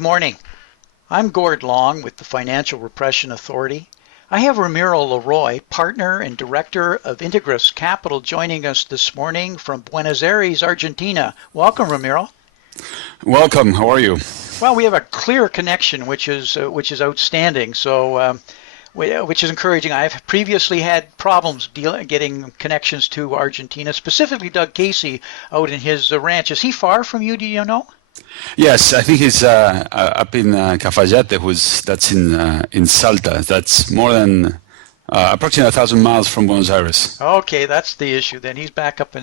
Good morning. I'm Gord Long with the Financial Repression Authority. I have Ramiro Larroy, partner and director of Integris Capital, joining us this morning from Buenos Aires, Argentina. Welcome, Ramiro. Welcome. How are you? Well, we have a clear connection, which is outstanding. So, which is encouraging. I've previously had problems getting connections to Argentina, specifically Doug Casey out in his ranch. Is he far from you? Do you know? Yes, I think he's up in Cafayate, that's in Salta. That's more than approximately 1,000 miles from Buenos Aires. Okay, that's the issue. Then he's back up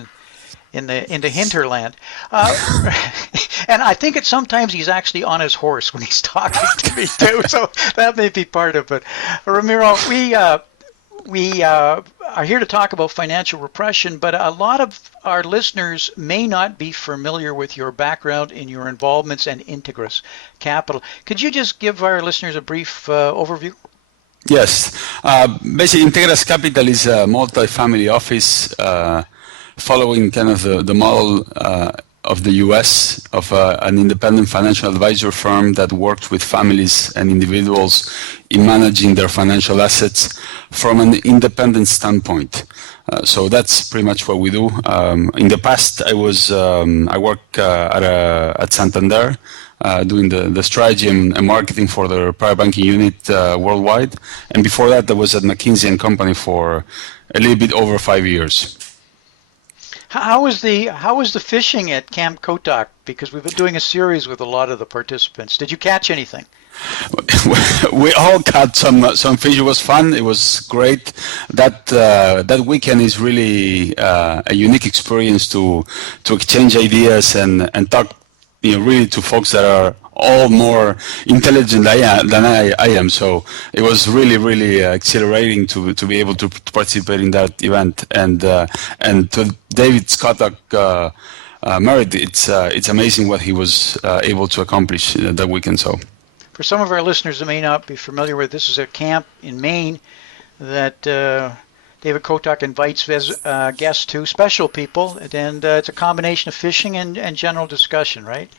in the hinterland, and I think sometimes he's actually on his horse when he's talking to me too. So that may be part of it. Ramiro, we are here to talk about financial repression, but a lot of our listeners may not be familiar with your background and your involvements in Integris Capital. Could you just give our listeners a brief overview? Yes. Basically, Integris Capital is a multi-family office following kind of the model of the U.S. of an independent financial advisor firm that works with families and individuals in managing their financial assets from an independent standpoint. So that's pretty much what we do. In the past, I worked at Santander doing the strategy and marketing for their private banking unit worldwide. And before that, I was at McKinsey & Company for a little bit over 5 years. How was the fishing at Camp Kotak? Because we've been doing a series with a lot of the participants. Did you catch anything? We all caught some fish. It was fun. It was great. That weekend is really a unique experience to exchange ideas and talk, really to folks that are all more intelligent than I am. So it was really exhilarating to be able to participate in that event. And to David Scottock merit, it's amazing what he was able to accomplish that weekend. So, for some of our listeners that may not be familiar with, this is a camp in Maine that David Kotak invites guests to, special people, and it's a combination of fishing and general discussion, right?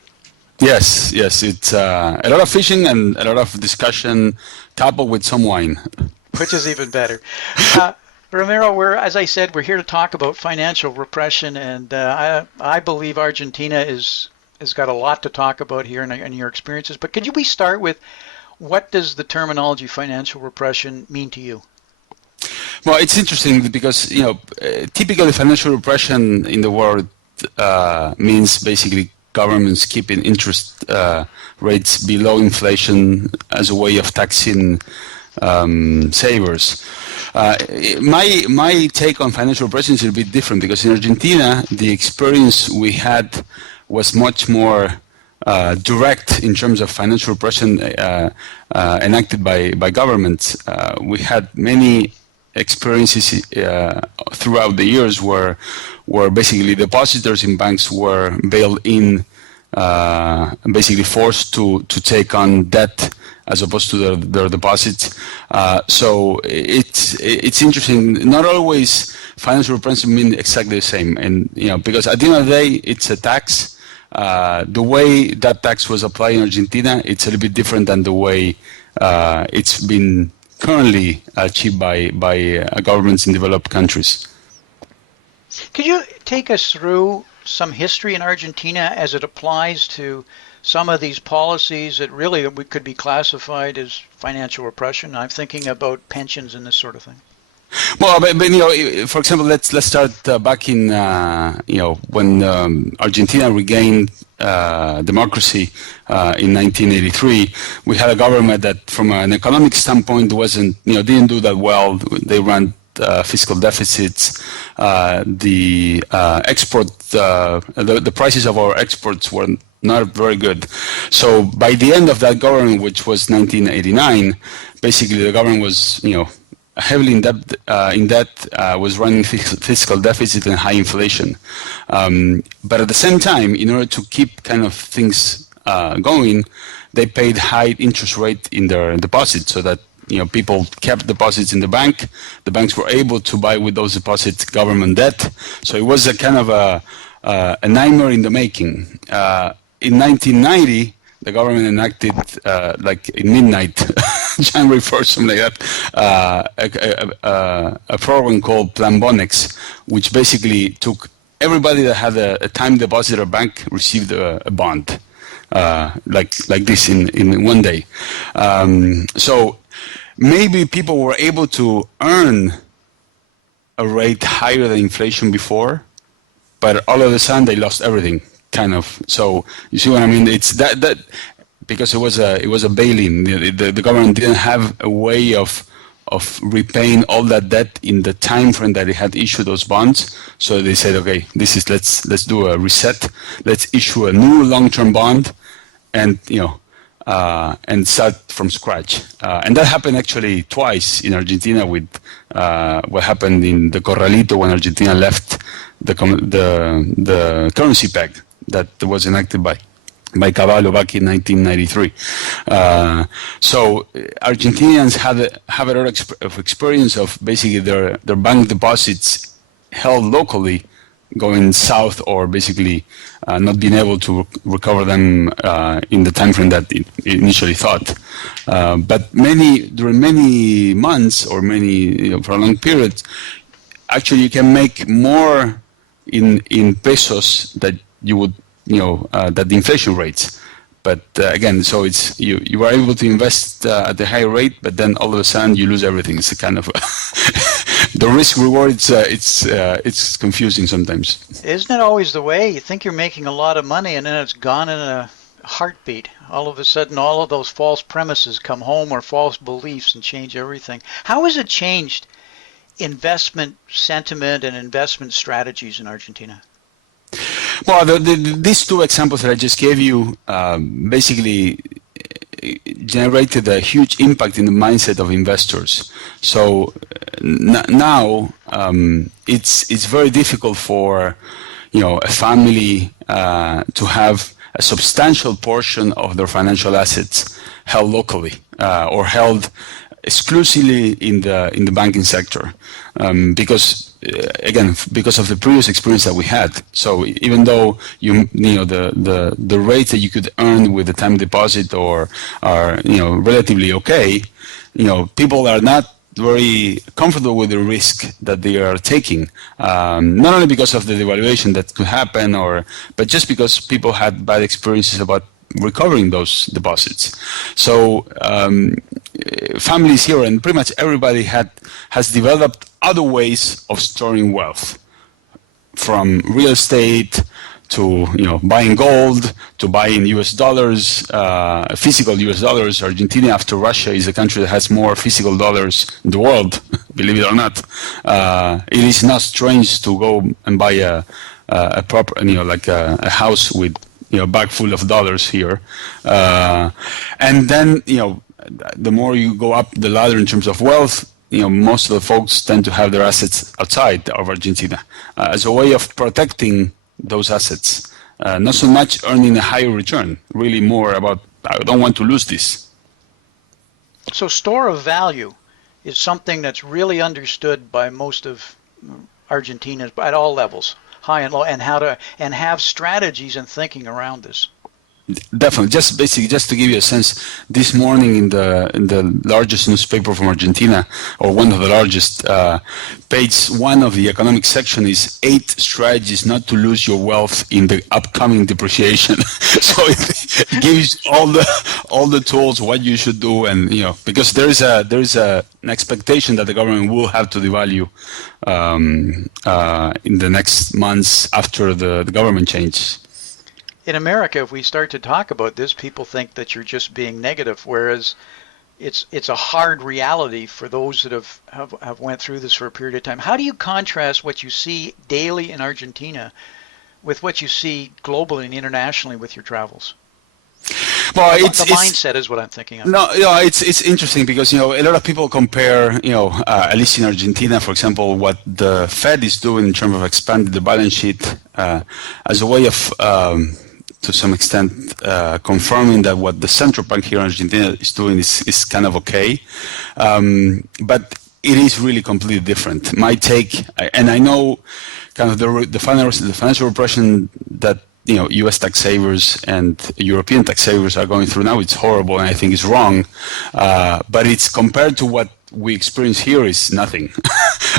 Yes, it's a lot of fishing and a lot of discussion coupled with some wine. Which is even better. Ramiro, as I said, we're here to talk about financial repression, and I believe Argentina has got a lot to talk about here in your experiences. But could we start with, what does the terminology financial repression mean to you? Well, it's interesting because, typically financial repression in the world means basically governments keeping interest rates below inflation as a way of taxing savers. My take on financial repression is a bit different, because in Argentina, the experience we had was much more direct in terms of financial repression enacted by governments. We had many experiences throughout the years where basically depositors in banks were bailed in, basically forced to take on debt as opposed to their deposits. So it's interesting. Not always financial repression mean exactly the same, and because at the end of the day, it's a tax. The way that tax was applied in Argentina, it's a little bit different than the way it's been currently achieved by governments in developed countries. Could you take us through some history in Argentina as it applies to some of these policies that really could be classified as financial repression? I'm thinking about pensions and this sort of thing. Well, but for example, let's start back in when Argentina regained democracy in 1983. We had a government that, from an economic standpoint, didn't do that well. They ran fiscal deficits. The prices of our exports were not very good. So by the end of that government, which was 1989, basically the government was heavily in debt, was running fiscal deficit and high inflation. But at the same time, in order to keep kind of things going, they paid high interest rate in their deposits, so that people kept deposits in the bank. The banks were able to buy with those deposits government debt. So it was a kind of a nightmare in the making. In 1990, the government enacted, like in midnight, January 1st, something like that, a program called Plan Bonex, which basically took everybody that had a time deposit or bank received a bond, like this in one day. So maybe people were able to earn a rate higher than inflation before, but all of a sudden they lost everything, kind of. So you see what I mean? It's that because it was a bail-in. The government didn't have a way of repaying all that debt in the time frame that it had issued those bonds. So they said, okay, let's do a reset. Let's issue a new long-term bond, and and start from scratch. And that happened actually twice in Argentina with what happened in the Corralito when Argentina left the currency peg that was enacted by Cavallo back in 1993. So Argentinians have a lot of experience of basically their bank deposits held locally going south, or basically not being able to recover them in the time frame that it initially thought. But during many months or many prolonged periods, actually you can make more in pesos that you would that the inflation rates. But again, so it's you are able to invest at a high rate, but then all of a sudden you lose everything. It's a kind of the risk reward. It's confusing sometimes. Isn't it always the way? You think you're making a lot of money, and then it's gone in a heartbeat. All of a sudden, all of those false premises come home, or false beliefs, and change everything. How has it changed investment sentiment and investment strategies in Argentina? Well, these two examples that I just gave you basically generated a huge impact in the mindset of investors. So now it's very difficult for a family to have a substantial portion of their financial assets held locally or held exclusively in the banking sector, because because of the previous experience that we had. So even though the rates that you could earn with the time deposit are relatively okay, people are not very comfortable with the risk that they are taking, not only because of the devaluation that could happen, but just because people had bad experiences about recovering those deposits. So families here and pretty much everybody has developed other ways of storing wealth, from real estate to buying gold, to buying US dollars, physical US dollars. Argentina, after Russia, is a country that has more physical dollars in the world, believe it or not. It is not strange to go and buy a proper, like a house with bag full of dollars here, and then the more you go up the ladder in terms of wealth, most of the folks tend to have their assets outside of Argentina as a way of protecting those assets. Not so much earning a higher return, really more about, I don't want to lose this. So store of value is something that's really understood by most of Argentinians at all levels, high and low, and have strategies and thinking around this. Definitely. Just to give you a sense, this morning in the largest newspaper from Argentina, or one of the largest, page 1 of the economic section is 8 strategies not to lose your wealth in the upcoming depreciation. So it gives all the tools what you should do, and because there is an expectation that the government will have to devalue in the next months after the government change. In America, if we start to talk about this, people think that you're just being negative, whereas it's a hard reality for those that have went through this for a period of time. How do you contrast what you see daily in Argentina with what you see globally and internationally with your travels? Well, the mindset is what I'm thinking of. No, it's interesting because a lot of people compare, at least in Argentina, for example, what the Fed is doing in terms of expanding the balance sheet as a way of, to some extent, confirming that what the central bank here in Argentina is doing is kind of okay, but it is really completely different. My take, and I know kind of the financial repression that U.S. tax savers and European tax savers are going through now, it's horrible, and I think it's wrong. But it's compared to what we experience here is nothing.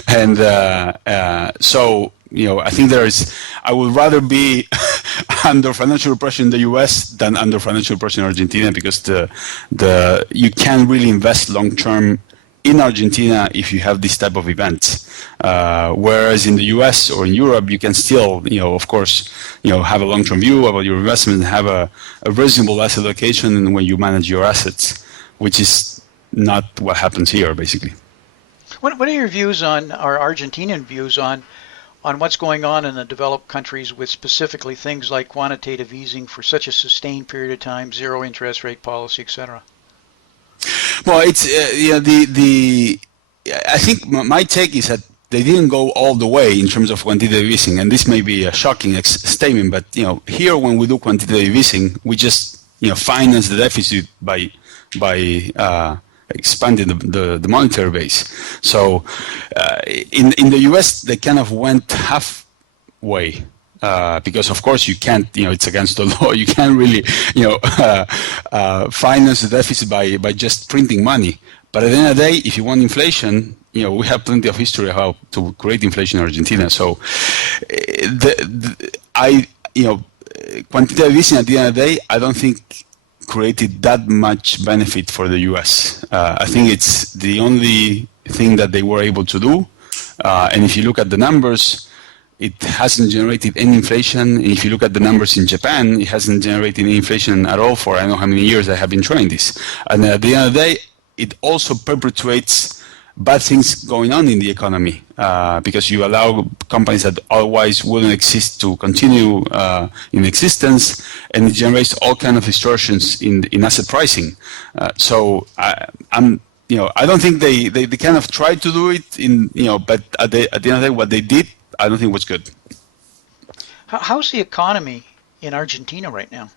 And so, I think I would rather be under financial repression in the U.S. than under financial repression in Argentina, because you can't really invest long term in Argentina if you have this type of events. Whereas in the US or in Europe, you can still, of course, have a long-term view about your investment and have a reasonable asset allocation when you manage your assets, which is not what happens here, basically. What are your views on, or Argentinian views on what's going on in the developed countries with specifically things like quantitative easing for such a sustained period of time, zero interest rate policy, etc.? Well, it's I think my take is that they didn't go all the way in terms of quantitative easing, and this may be a shocking statement, but here when we do quantitative easing, we just finance the deficit by expanding the monetary base. So in the U.S. they kind of went halfway. Because of course you can't, it's against the law. You can't really, finance the deficit by just printing money. But at the end of the day, if you want inflation, we have plenty of history of how to create inflation in Argentina. So, quantitative easing at the end of the day, I don't think created that much benefit for the U.S. I think it's the only thing that they were able to do. And if you look at the numbers, it hasn't generated any inflation. And if you look at the numbers in Japan, it hasn't generated any inflation at all for I don't know how many years I have been trying this. And at the end of the day, it also perpetuates bad things going on in the economy because you allow companies that otherwise wouldn't exist to continue in existence, and it generates all kinds of distortions in asset pricing. So I don't think they kind of tried to do it but at the end of the day, what they did, I don't think was good. How's the economy in Argentina right now?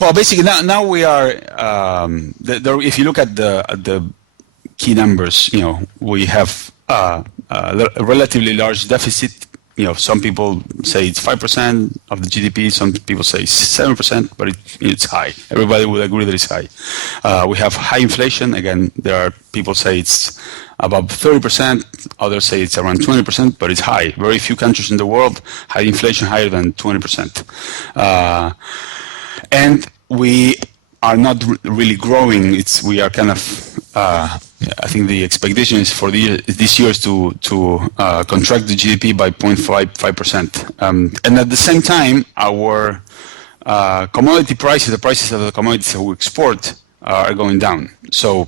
Well, basically now we are. If you look at the key numbers, we have a relatively large deficit. Some people say it's 5% of the GDP. Some people say 7%, but it's high. Everybody would agree that it's high. We have high inflation. Again, there are people say it's above 30%. Others say it's around 20%, but it's high. Very few countries in the world have inflation higher than 20%. And we are not really growing. We are kind of. I think the expectation is for this year is to contract the GDP by 0.5%. And at the same time, our commodity prices, the prices of the commodities that we export, are going down. So,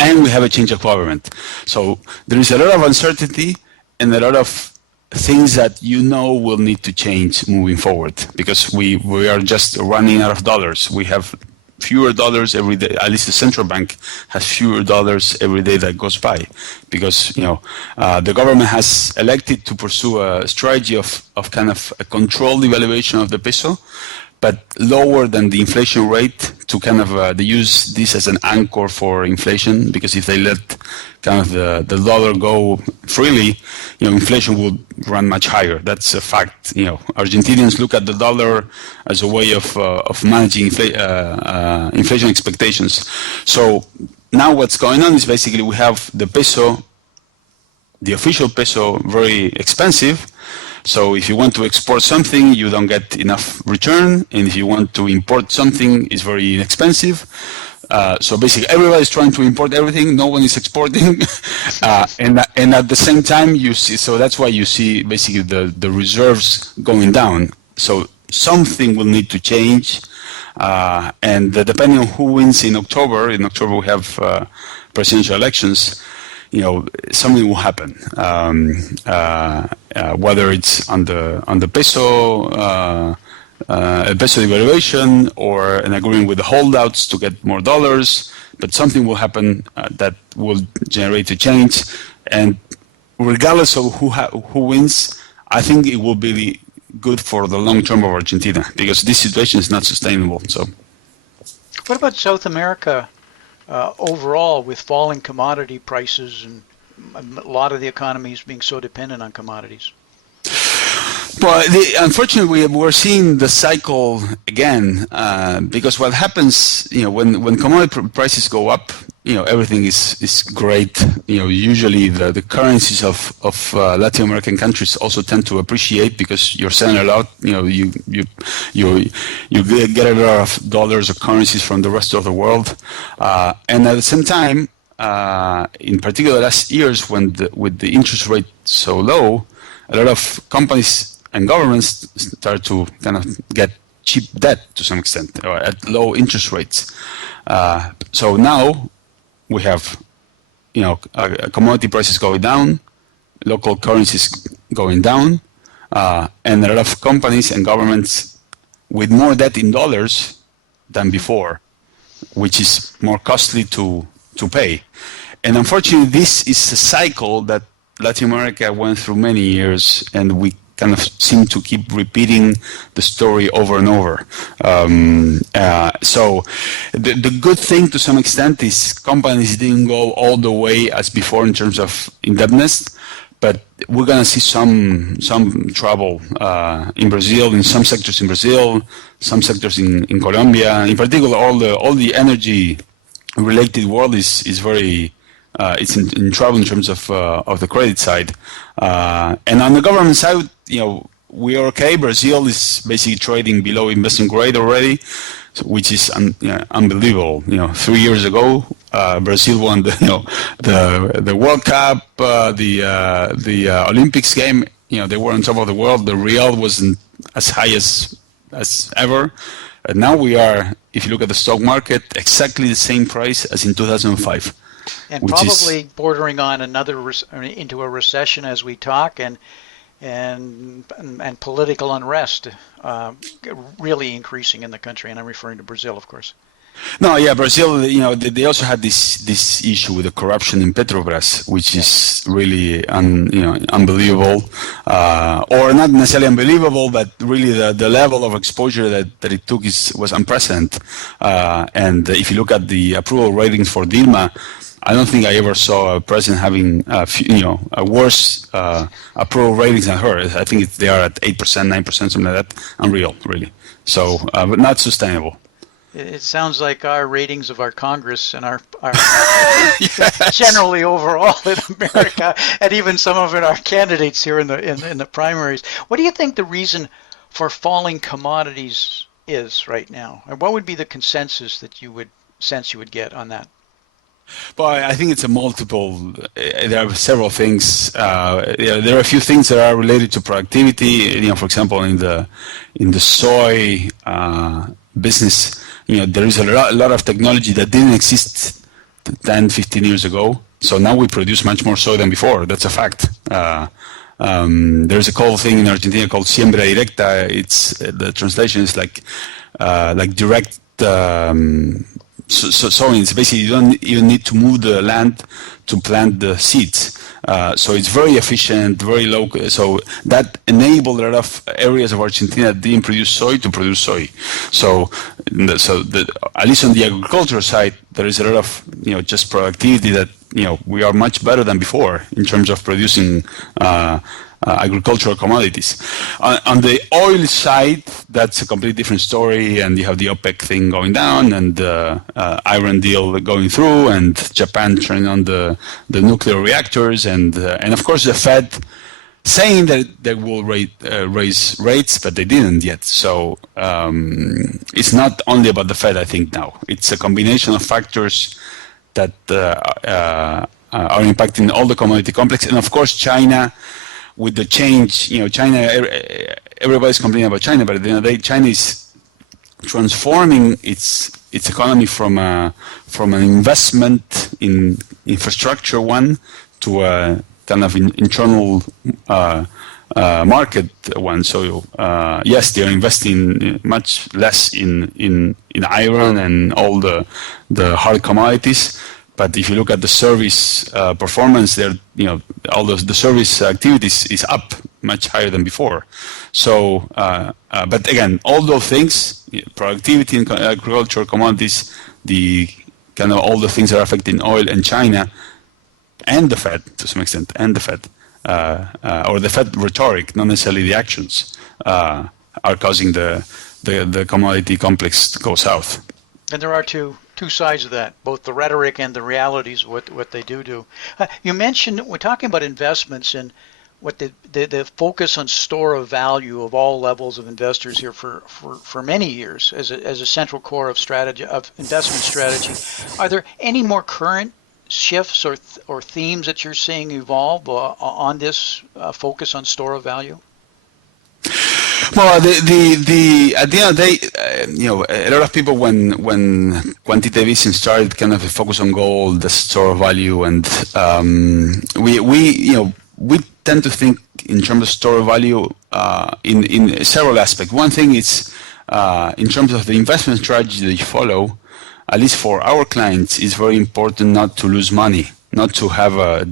and we have a change of government. So there is a lot of uncertainty and a lot of things that will need to change moving forward, because we are just running out of dollars. We have fewer dollars every day. At least the central bank has fewer dollars every day that goes by, because the government has elected to pursue a strategy of kind of a controlled devaluation of the peso, but lower than the inflation rate, to kind of they use this as an anchor for inflation, because if they let kind of the dollar go freely, inflation will run much higher. That's a fact. Argentinians look at the dollar as a way of managing inflation expectations. So now what's going on is basically we have the peso, the official peso, very expensive. So if you want to export something, you don't get enough return, and if you want to import something, it's very inexpensive. So basically, everybody's trying to import everything. No one is exporting, and at the same time, you see. So that's why you see basically the reserves going down. So something will need to change, and depending on who wins in October. In October we have presidential elections. Something will happen. Whether it's on the peso, peso devaluation, or an agreement with the holdouts to get more dollars, but something will happen that will generate a change. And regardless of who wins, I think it will be good for the long term of Argentina, because this situation is not sustainable. So, what about South America? Overall, with falling commodity prices and a lot of the economies being so dependent on commodities? But unfortunately, we're seeing the cycle again because what happens, when commodity prices go up, everything is great. Usually the currencies of Latin American countries also tend to appreciate because you're selling a lot. You get a lot of dollars or currencies from the rest of the world, and at the same time, in particular last years with the interest rate so low, a lot of companies and governments start to kind of get cheap debt to some extent, or at low interest rates. So now we have, commodity prices going down, local currencies going down, and a lot of companies and governments with more debt in dollars than before, which is more costly to pay. And unfortunately, this is a cycle that Latin America went through many years, and we kind of seem to keep repeating the story over and over. So the good thing to some extent is companies didn't go all the way as before in terms of indebtedness, but we're going to see some trouble in Brazil, in some sectors in Brazil, some sectors in Colombia. In particular, all the energy related world is very it's in trouble in terms of the credit side, and on the government side, we are okay. Brazil is basically trading below investment grade already, which is unbelievable. 3 years ago, Brazil won the World Cup, the Olympics game. They were on top of the world. The real wasn't as high as ever. And now we are, if you look at the stock market, exactly the same price as in 2005. And probably bordering on into a recession as we talk, and political unrest really increasing in the country. And I'm referring to Brazil, of course. No, yeah, Brazil. They also had this issue with the corruption in Petrobras, which is really unbelievable, or not necessarily unbelievable, but really the level of exposure that it took was unprecedented. And if you look at the approval ratings for Dilma, I don't think I ever saw a president having a worse approval ratings than her. I think they are at 8%, 9%, something like that. Unreal, really. So, but not sustainable. It sounds like our ratings of our Congress and our generally overall in America, and even some of our candidates here in the primaries. What do you think the reason for falling commodities is right now? And what would be the consensus that you would get on that? Well, I think it's a multiple. There are several things. There are a few things that are related to productivity. For example, in the soy business, there is a lot of technology that didn't exist 10, 15 years ago. So now we produce much more soy than before. That's a fact. There's a cool thing in Argentina called siembra directa. The translation is like direct. So it's basically you don't even need to move the land to plant the seeds. So it's very efficient, very low. So that enabled a lot of areas of Argentina that didn't produce soy to produce soy. So at least on the agricultural side, there is a lot of just productivity that we are much better than before in terms of producing agricultural commodities. On the oil side, that's a completely different story, and you have the OPEC thing going down, and the Iran deal going through, and Japan turning on the nuclear reactors, and of course the Fed saying that they will raise rates, but they didn't yet. So it's not only about the Fed, I think now. It's a combination of factors that are impacting all the commodity complex, and of course China. With the change, China, everybody's complaining about China, but at the end of the day, China is transforming its economy from an investment in infrastructure to a kind of internal market one. So yes, they are investing much less in iron and all the hard commodities. But if you look at the service performance, all the service activities is up much higher than before. So, but again, all those things, productivity in agricultural commodities, the kind of all the things that are affecting oil and China, and the Fed to some extent, or the Fed rhetoric, not necessarily the actions, are causing the commodity complex to go south. And there are two sides of that, both the rhetoric and the realities of what they do. You mentioned, we're talking about investments and what the focus on store of value of all levels of investors here for many years as a central core of strategy, of investment strategy. Are there any more current shifts or themes that you're seeing evolve on this focus on store of value? Well, at the end of the day, a lot of people when quantitative easing started, kind of focus on gold, the store of value, and we tend to think in terms of store of value in several aspects. One thing is in terms of the investment strategy that you follow. At least for our clients, it's very important not to lose money, not to have a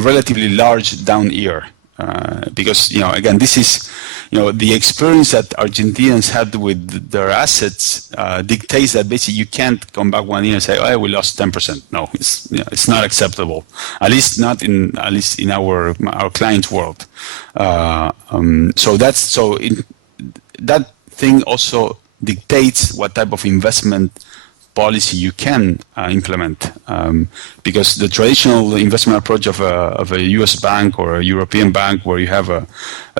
relatively large down year. Because again, this is the experience that Argentinians had with their assets dictates that basically you can't come back one year and say, "Oh, we lost 10%." No, it's not acceptable. At least in our client world. That thing also dictates what type of investment policy you can implement, because the traditional investment approach of a U.S. bank or a European bank, where you have a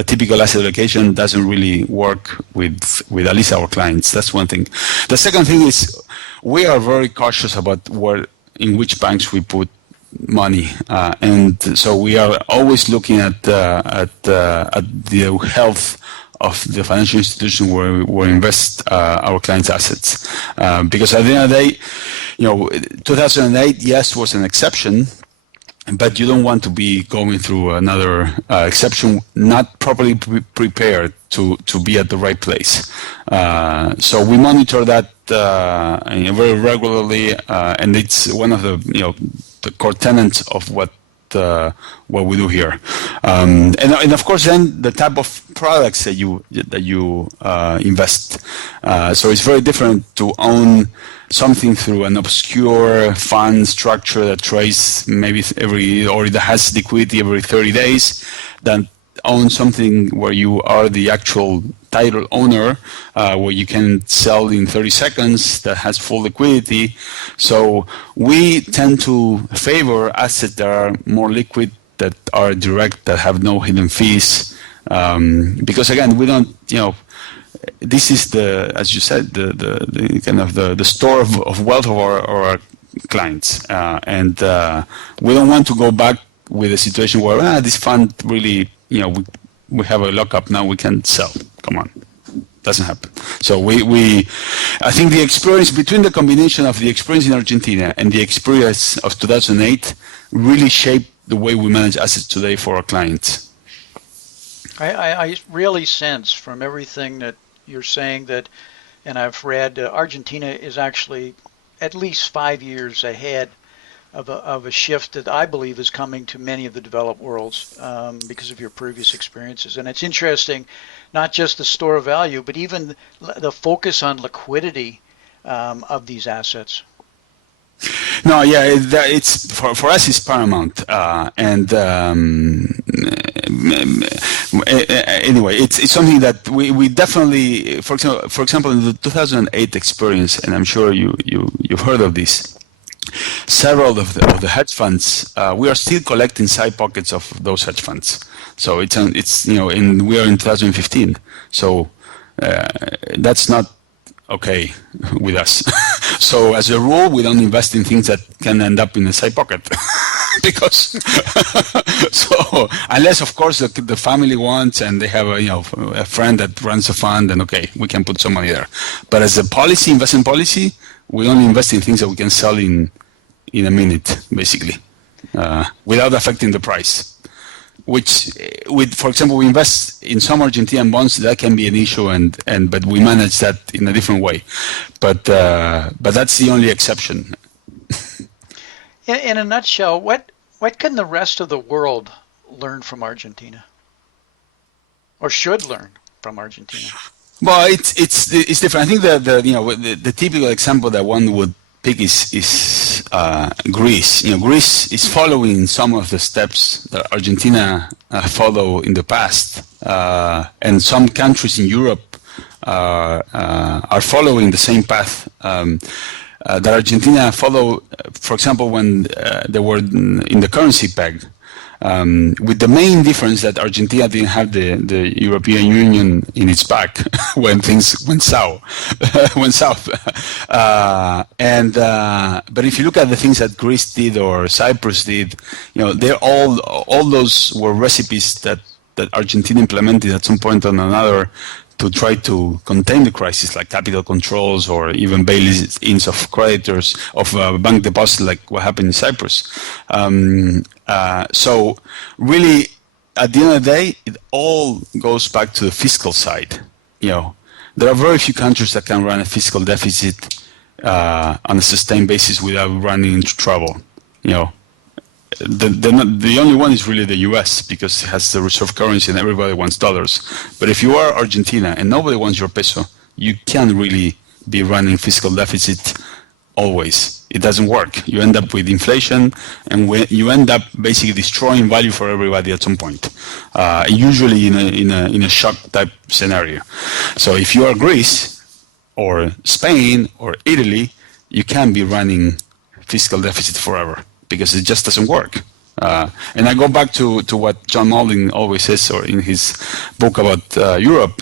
typical asset allocation, doesn't really work with at least our clients. That's one thing. The second thing is we are very cautious about in which banks we put money, and so we are always looking at the health of the financial institution where we invest our clients' assets, because at the end of the day, 2008, yes, was an exception, but you don't want to be going through another exception not properly prepared to be at the right place. So we monitor that very regularly, and it's one of the core tenets of what we do here, and of course then the type of products that you invest. So it's very different to own something through an obscure fund structure that trades maybe or that has liquidity every 30 days, than own something where you are the actual title owner, where you can sell in 30 seconds, that has full liquidity. So we tend to favor assets that are more liquid, that are direct, that have no hidden fees, because again, we don't, this is as you said, the kind of the store of wealth of our clients, and we don't want to go back with a situation where this fund really, we have a lockup now, we can't sell. Come on, doesn't happen. So I think the experience between the combination of the experience in Argentina and the experience of 2008 really shaped the way we manage assets today for our clients. I really sense from everything that you're saying that, and I've read, Argentina is actually at least 5 years ahead of a shift that I believe is coming to many of the developed worlds because of your previous experiences. And it's interesting, not just the store of value, but even the focus on liquidity of these assets. No, yeah, it's for us it's paramount, and anyway, it's something that we definitely, for example, in the 2008 experience, and I'm sure you've heard of this. Several of the hedge funds, we are still collecting side pockets of those hedge funds. So we are in 2015. So that's not okay with us. So as a rule, we don't invest in things that can end up in a side pocket, because so unless of course the family wants and they have a friend that runs a fund, then okay, we can put some money there. But as a investment policy, we only invest in things that we can sell in a minute, basically, without affecting the price. Which, for example, we invest in some Argentine bonds, that can be an issue, but we manage that in a different way. But that's the only exception. In a nutshell, what can the rest of the world learn from Argentina, or should learn from Argentina? Well, it's different. I think the typical example that one would pick is Greece. Greece is following some of the steps that Argentina follow in the past, and some countries in Europe are following the same path that Argentina follow. For example, when they were in the currency peg. With the main difference that Argentina didn't have the European Union in its back when things went south. But if you look at the things that Greece did or Cyprus did, they're all those were recipes that Argentina implemented at some point or another to try to contain the crisis, like capital controls or even bail-ins of creditors of bank deposits, like what happened in Cyprus. So really, at the end of the day, it all goes back to the fiscal side. There are very few countries that can run a fiscal deficit on a sustained basis without running into trouble. The only one is really the U.S. because it has the reserve currency and everybody wants dollars. But if you are Argentina and nobody wants your peso, you can't really be running fiscal deficit always. It doesn't work. You end up with inflation, and you end up basically destroying value for everybody at some point. Usually in a shock type scenario. So if you are Greece or Spain or Italy, you can't be running fiscal deficit forever, because it just doesn't work. And I go back to what John Mauldin always says, or in his book about Europe,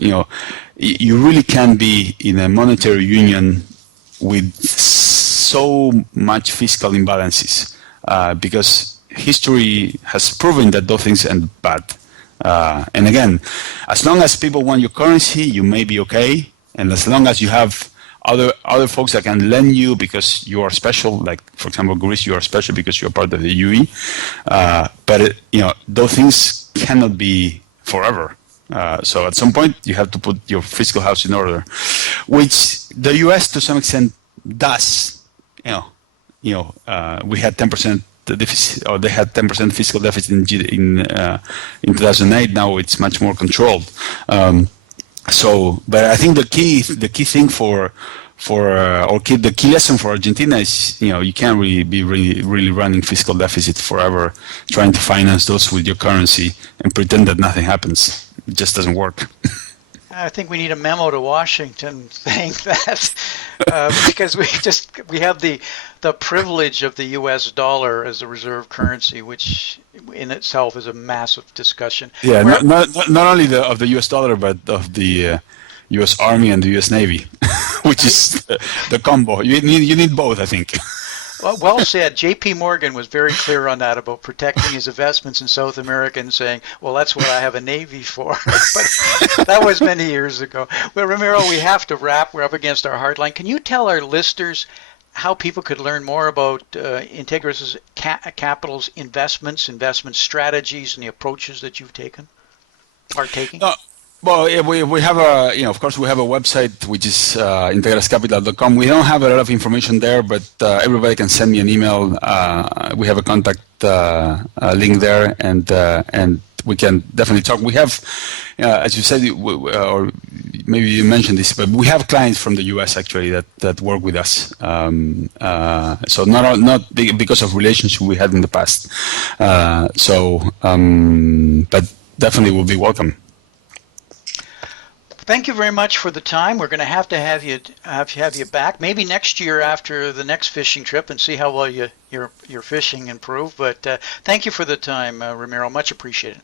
you really can't be in a monetary union with so much fiscal imbalances, because history has proven that those things end bad. And again, as long as people want your currency, you may be okay, and as long as you have other folks that can lend you because you are special, like for example Greece, you are special because you are part of the UE. But those things cannot be forever. So at some point you have to put your fiscal house in order, which the US to some extent does. We had 10% deficit, or they had 10% fiscal deficit in 2008. Now it's much more controlled. But I think the key thing the key lesson for Argentina is, you can't really be really running fiscal deficit forever, trying to finance those with your currency and pretend that nothing happens. It just doesn't work. I think we need a memo to Washington saying that, because we have the privilege of the U.S. dollar as a reserve currency, which in itself is a massive discussion. Yeah, not only of the U.S. dollar, but of the U.S. Army and the U.S. Navy, which is the combo. You need both, I think. Well said. J.P. Morgan was very clear on that, about protecting his investments in South America and saying, well, that's what I have a Navy for. But that was many years ago. Well, Ramiro, we have to wrap. We're up against our hard line. Can you tell our listeners how people could learn more about Integris Capital's investment strategies, and the approaches that you've are taking? Well, yeah, we have of course we have a website, which is integrascapital.com. We don't have a lot of information there, but everybody can send me an email. We have a contact link there, and we can definitely talk. We have, as you said, or maybe you mentioned this, but we have clients from the U.S. actually that work with us. So not because of relationship we had in the past. But definitely will be welcome. Thank you very much for the time. We're going to have you back, maybe next year after the next fishing trip, and see how well your fishing improve. But thank you for the time, Ramiro. Much appreciated.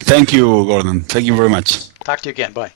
Thank you, Gordon. Thank you very much. Talk to you again. Bye.